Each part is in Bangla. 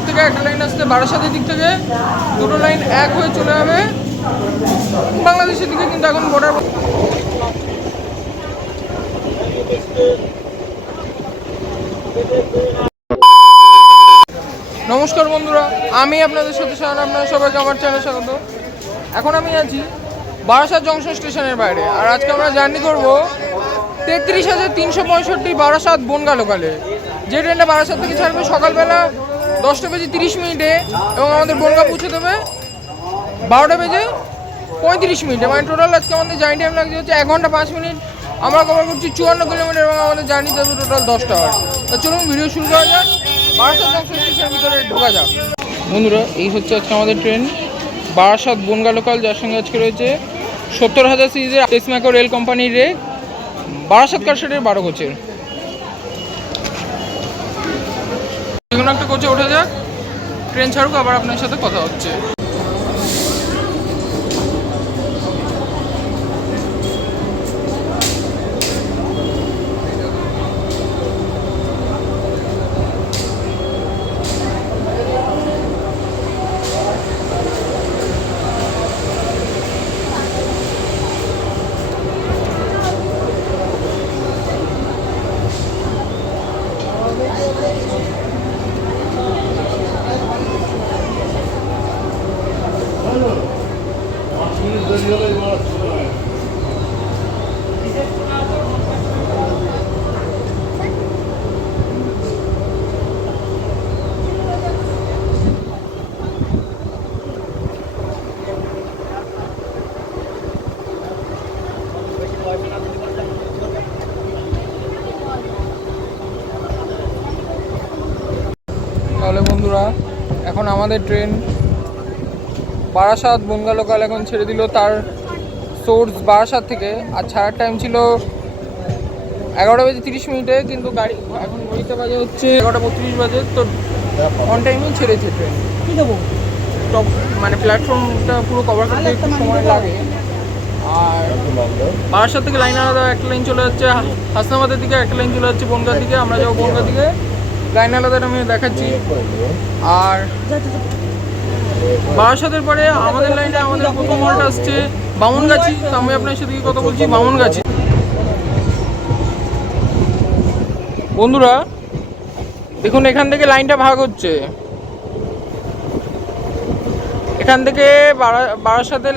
দিক থেকে, একটা লাইন আসছে বারাসাতের দিক থেকে, দুটো লাইন এক হয়ে চলে যাবে বাংলাদেশের দিকে। কিন্তু এখন বর্ডার। নমস্কার বন্ধুরা, আমি আপনাদের সাথে শাহান, আপনারা সবাইকে আমার চ্যানেলে স্বাগত। এখন আমি আছি বারাসাত জংশন স্টেশনের বাইরে, আর আজকে আমরা জার্নি করব 33,365 বারাসাত বনগাঁ লোকালে। যে ট্রেনটা বারাসাত থেকে ছাড়বে সকালবেলা 10টা বেজে 30 মিনিটে এবং আমাদের বনগাঁ পৌঁছে দেবে 12টা বেজে 35 মিনিটে। মানে টোটাল আজকে আমাদের জার্নি টাইম লাগছে হচ্ছে 1 ঘন্টা 5 মিনিট। আমরা কভার করছি 54 কিলোমিটার এবং আমাদের জার্নি দেবে টোটাল 10টা আওয়ার। তো চলুন ভিডিও শুরু করা যাক, বারাসাত জংশন স্টেশনের ভিতরে ঢোকা যাক। বন্ধুরা, এই হচ্ছে আজকে আমাদের ট্রেন বারাসাত বনগাঁ লোকাল, যার সঙ্গে আজকে রয়েছে 70,000 সিরিজের টেসম্যাকো রেল কোম্পানির বারাসাত কারশেডের 12 কোচের। যে কোনো একটা কোচে ওঠা যাক, ট্রেন ছাড়ুক, আবার আপনার সাথে কথা হচ্ছে। তাহলে বন্ধুরা, এখন আমাদের ট্রেন বারাসাত বনগাঁ লোকাল এখন ছেড়ে দিল তার সোর্স বারাসাত থেকে। আর ছাড়ার টাইম ছিল 11টা বেজে 30 মিনিটে, কিন্তু গাড়ি এখন ঘড়িতে বাজে হচ্ছে 11টা 32 বাজে। তো অন টাইমেই ছেড়েছে ট্রেন। কী দেবো, টপ মানে প্ল্যাটফর্মটা পুরো কভার করতে একটু সময় লাগে। আর বারাসাত থেকে লাইন আলাদা, একটা লাইন চলে যাচ্ছে হাসনাবাদের দিকে, একটা লাইন চলে যাচ্ছে বনগাঁর দিকে। আমরা যাবো বনগাঁর দিকে, লাইন আলাদা আমি দেখাচ্ছি। আর বারাসাতের পরে আমাদের লাইনে আমাদের প্রথম হল্ট আসছে বামনগাছি। তো আমি আপনার সাথে কথা বলছি বামনগাছি। বন্ধুরা দেখুন, এখান থেকে লাইনটা ভাগ হচ্ছে, এখান থেকে বারাসাতের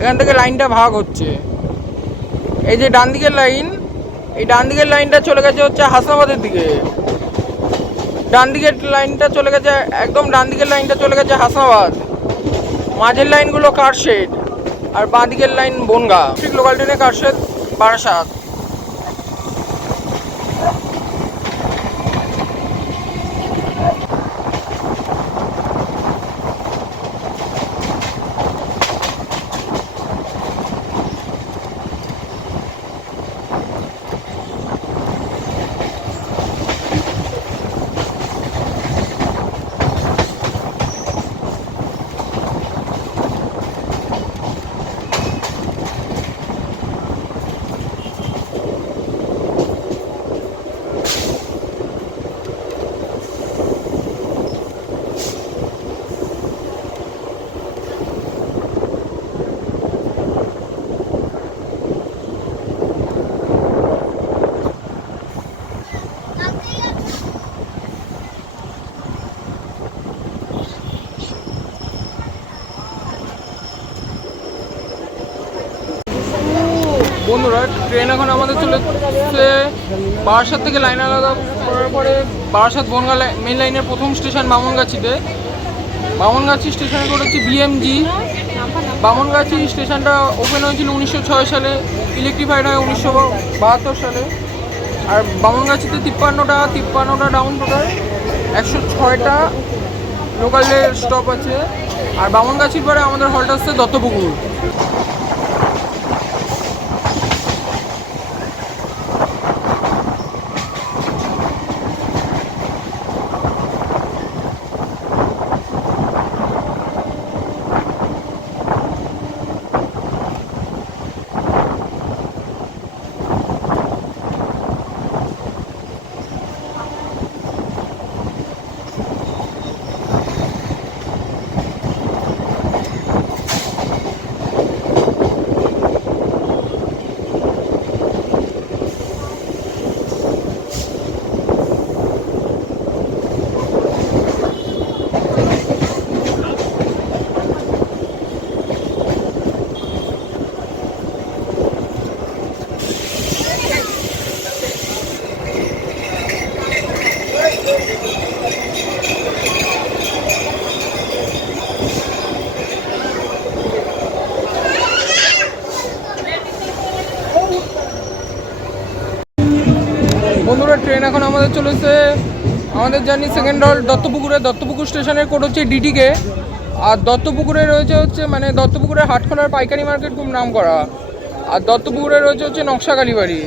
এখান থেকে লাইনটা ভাগ হচ্ছে। এই যে ডান দিকের লাইন, এই ডান দিকের লাইনটা চলে গেছে হচ্ছে হাসনাবাদের দিকে। ডান দিকের লাইনটা চলে গেছে, একদম ডান দিকের লাইনটা চলে গেছে হাসনাবাদ। মাঝের লাইনগুলো কারশেড, আর বাঁ দিকের লাইন বনগাঁ। ঠিক লোকাল ট্রেনে কারশেড বারাসাত। বন্ধুরা, ট্রেন এখন আমাদের চলে এসেছে বারাসাত থেকে লাইন আলাদা করার পরে বারাসাত বনগাঁ মেন লাইনের প্রথম স্টেশন বামনগাছিতে। বামনগাছি স্টেশনে করেছে বিএমজি। বামনগাছি স্টেশনটা ওপেন হয়েছিল 1906 সালে, ইলেকট্রিফাইড হয় 1972 সালে। আর বামনগাছিতে 53টা ডাউন টোটাল, 106টা লোকালের স্টপ আছে। আর বামনগাছির পরে আমাদের হল্ট আসছে দত্তপুকুর। ট্রেন এখন আমাদের চলেছে, আমাদের জার্নি সেকেন্ড হল দত্তপুকুরে। দত্তপুকুর স্টেশনের কোড হচ্ছে ডিটিকে। আর দত্তপুকুরে রয়েছে হচ্ছে মানে দত্তপুকুরের হাটখোলার পাইকারি মার্কেট খুব নাম করা। আর দত্তপুকুরে রয়েছে হচ্ছে নকশা কালীবাড়ি।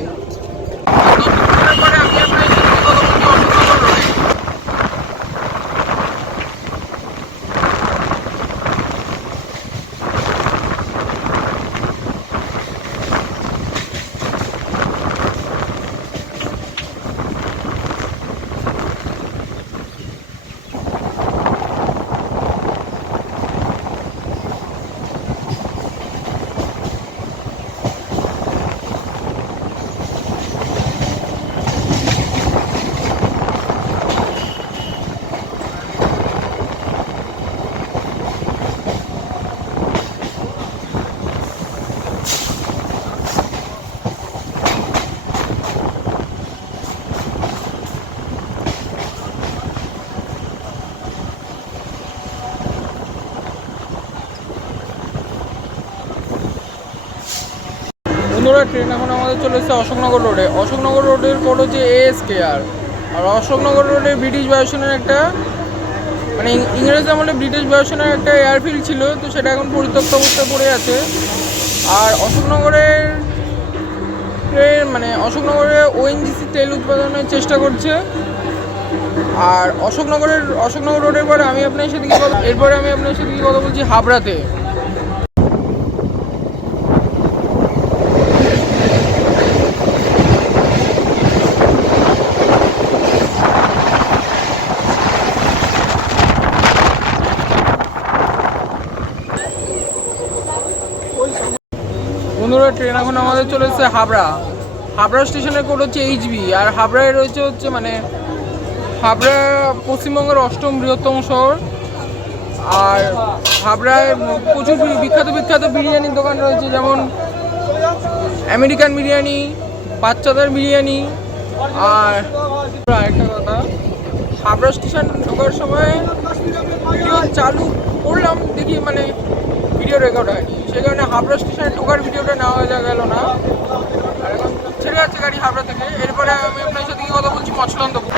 বন্ধুরা, ট্রেন এখন আমাদের চলে এসেছে অশোকনগর রোডে। অশোকনগর রোডের কোড হচ্ছে ASKR। আর অশোকনগর রোডে ব্রিটিশ বায়ুসেনার একটা মানে ইংরেজ আমলে ব্রিটিশ বায়ুসেনার একটা এয়ারফিল্ড ছিল, তো সেটা এখন পরিত্যক্ত অবস্থায় পড়ে আছে। আর অশোকনগরের মানে অশোকনগরে ONGC তেল উৎপাদনের চেষ্টা করছে। আর অশোকনগর রোডের পরে আমি আপনার সাথে কথা বলছি হাবড়াতে। বন্ধুরা, ট্রেন এখন আমাদের চলে এসেছে হাবড়া স্টেশনের কোড হচ্ছে HB। আর হাবড়ায় রয়েছে হচ্ছে মানে হাবড়া পশ্চিমবঙ্গের 8ম বৃহত্তম শহর। আর হাবড়ায় প্রচুর বিখ্যাত বিরিয়ানির দোকান রয়েছে, যেমন আমেরিকান বিরিয়ানি, বাচ্চাদের বিরিয়ানি। আর আরেকটা কথা, হাবড়া স্টেশন ঢোকার সময় ভিডিও চালু করলাম, দেখি মানে ভিডিও রেকর্ড হয়নি, সেই কারণে হাবড়া স্টেশনে ঢোকার ভিডিওটা নেওয়া হয়ে গেল না। আর এখন ছেড়ে যাচ্ছে গাড়ি হাবড়া থেকে। এরপরে আমি আপনার সাথে কথা বলছি মছলন্দপুর।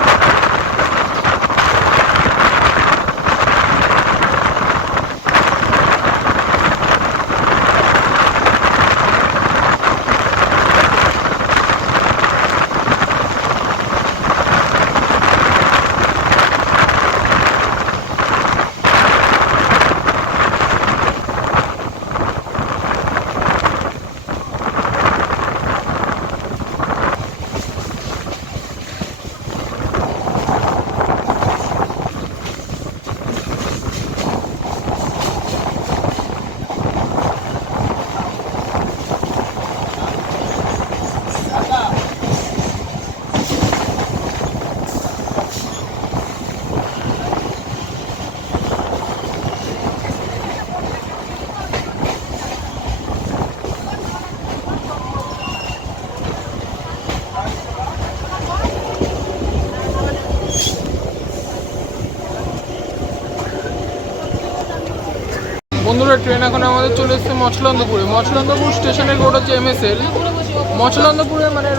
বন্ধুরা, ট্রেন এখন আমাদের চলে এসেছে মছলন্দপুরে। মছলন্দপুর স্টেশনের কোড হচ্ছে MSL। মছলন্দপুরে মানে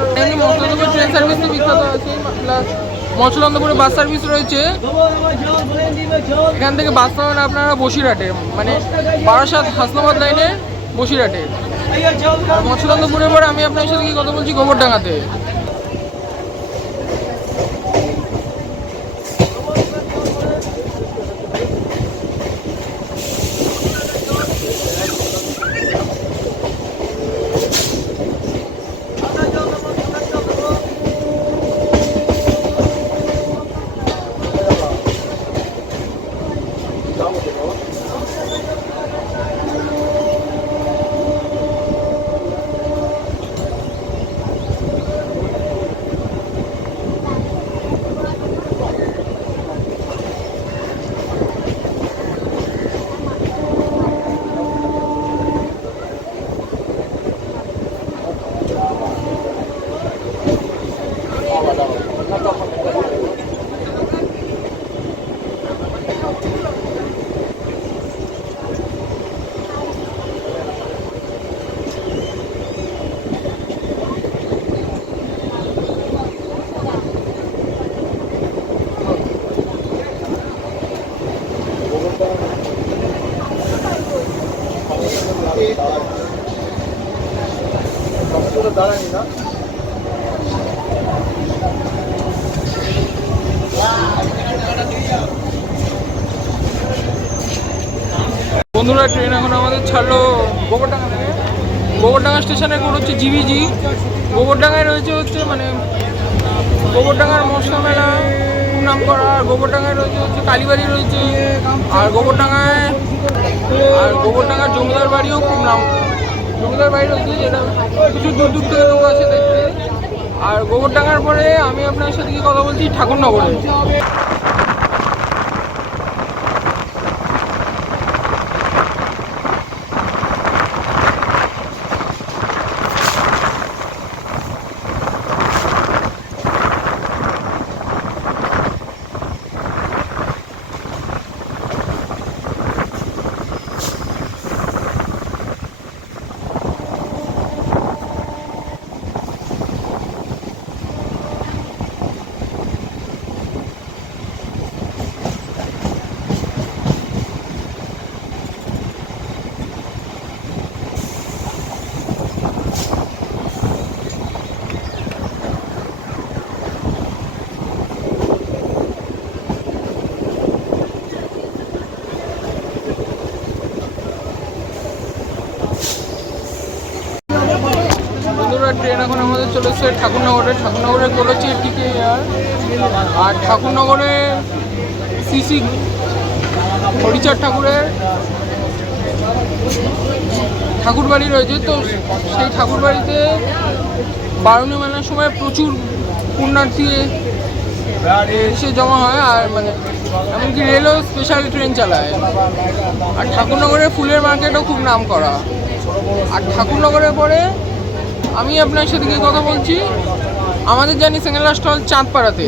মছলন্দপুর ট্রেন সার্ভিস তো বিখ্যাত আছে, প্লাস মছলন্দপুরে বাস সার্ভিস রয়েছে। এখান থেকে বাস পাবেন আপনারা বসিরহাটে, মানে বারাসাত হাসনাবাদ লাইনে বসিরহাটে। আর মছলন্দপুরের পরে আমি আপনার সাথে কি কথা বলছি গোবরডাঙ্গাতে। বন্ধুরা, ট্রেন এখন আমাদের ছাড়লো গোবরডাঙ্গা থেকে। গোবরডাঙ্গা স্টেশনে কোড হচ্ছে জিবিজি। গোবরডাঙ্গায় রয়েছে হচ্ছে মানে গোবরডাঙ্গার মশলা মেলা খুব নাম করা, আর গোবরডাঙ্গায় রয়েছে হচ্ছে কালীবাড়ি রয়েছে, আর গোবরডাঙ্গার জমিদার বাড়িও খুব নাম, জমিদার বাড়ি রয়েছে, যেটা কিছু দূর দূর থেকে লোক আছে দেখতে। আর গোবরডাঙ্গার পরে আমি আপনার সাথে কি কথা বলছি ঠাকুরনগরে। বন্ধুরা, ট্রেন এখন আমাদের চলে এসেছে ঠাকুরনগরে কোড হচ্ছে TKAR। আর ঠাকুরনগরে শ্রী হরিচাঁদ ঠাকুরের ঠাকুর বাড়ি রয়েছে। তো সেই ঠাকুর বাড়িতে বারুণী মেলার সময় প্রচুর পুণ্যার্থী এসে জমা হয়, আর মানে এমনকি রেলও স্পেশাল ট্রেন চালায়। আর ঠাকুরনগরের ফুলের মার্কেটও খুব নাম করা। আর ঠাকুরনগরের পরে আমি আপনার সাথে গিয়ে কথা বলছি আমাদের জানি সিঙ্গেলা স্টল চাঁদপাড়াতে।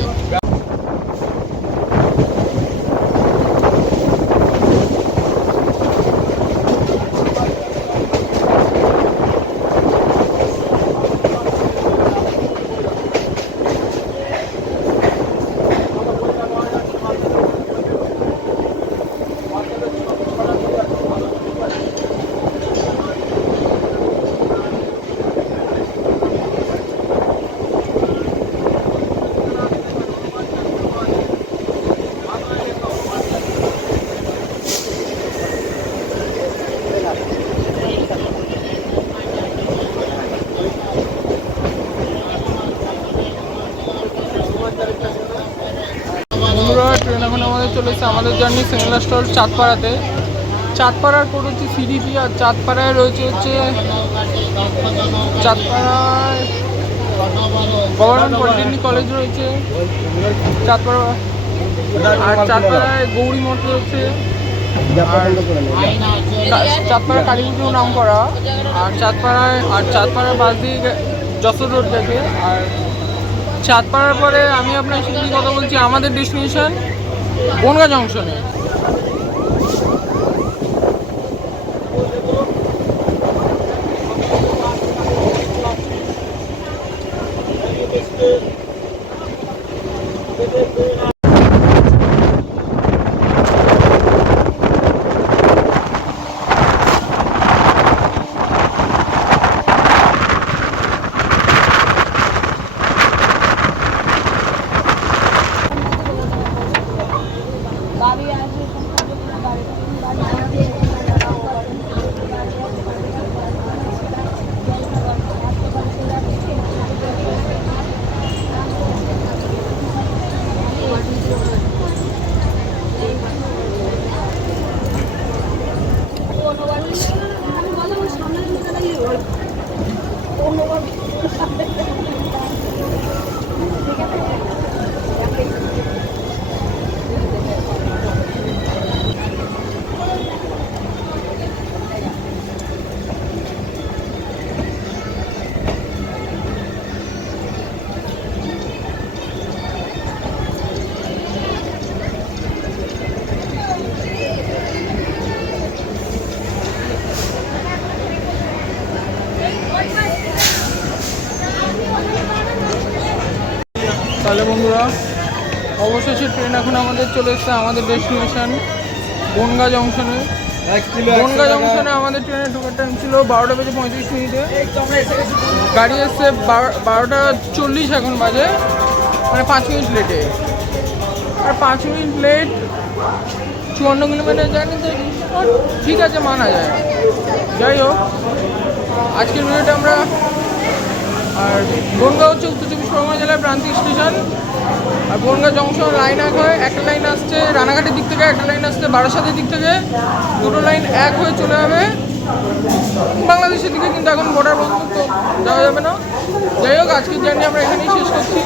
ট্রেন এখন আমাদের চলে এসেছে আমাদের জার্নি সিঙ্গেলা স্টল চাঁদপাড়াতে। চাঁদপাড়ার কোড হচ্ছে CDP। আর চাঁদপাড়ায় রয়েছে হচ্ছে চাঁদপাড়ায় গভর্নমেন্ট পলিটেকনিক কলেজ রয়েছে চাঁদপাড়া। আর চাঁদপাড়ায় গৌরী মঠ রয়েছে, চাঁদপাড়া কালী পুজো নাম করা। আর চাঁদপাড়ার বাস দিয়ে যশোর রোড গেছে। আর চাঁদপাড়ার পরে আমি আপনার সাথে কথা বলছি আমাদের ডেস্টিনেশন বনগাঁ জংশনে। তাহলে বন্ধুরা, অবশেষে ট্রেন এখন আমাদের চলে এসেছে আমাদের ডেস্টিনেশন বনগাঁ জংশনে। বনগাঁ জংশনে আমাদের ট্রেনে ঢোকার টাইম ছিল 12টা বেজে 35 মিনিটে। গাড়ি এসছে 12টা 40 এখন বাজে, মানে 5 মিনিট লেটে। আর 5 মিনিট লেট 54 কিলোমিটার জার্নি, তো ঠিক আছে, মানা যায়। যাই হোক, আজকের ভিডিওটা আমরা, আর বনগাঁ হচ্ছে উত্তর 24 পরগনা জেলার প্রান্তিক স্টেশন। আর বনগাঁ জংশন লাইন এক হয়, একটা লাইন আসছে রানাঘাটের দিক থেকে, একটা লাইন আসছে বারাসাতের দিক থেকে, দুটো লাইন এক হয়ে চলে যাবে বাংলাদেশের দিকে, কিন্তু এখন বর্ডার বন্ধ, তো যাওয়া যাবে না। যাই হোক, আজকের জার্নি আমরা এখানেই শেষ করছি।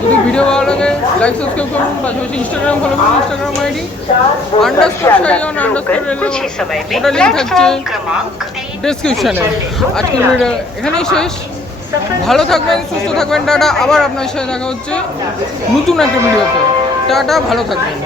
যদি ভিডিও ভালো লাগে লাইক সাবস্ক্রাইব করুন, পাশাপাশি ইনস্টাগ্রাম ফলো করুন, ইনস্টাগ্রাম আইডি _সাইজন_, ওটা লিঙ্ক থাকছে ডেসক্রিপশানে। আজকের ভিডিও এখানেই শেষ। ভালো থাকবেন, সুস্থ থাকবেন, টাটা। আবার আপনার সাথে দেখা হচ্ছে নতুন একটা ভিডিওতে। টাটা, ভালো থাকবেন।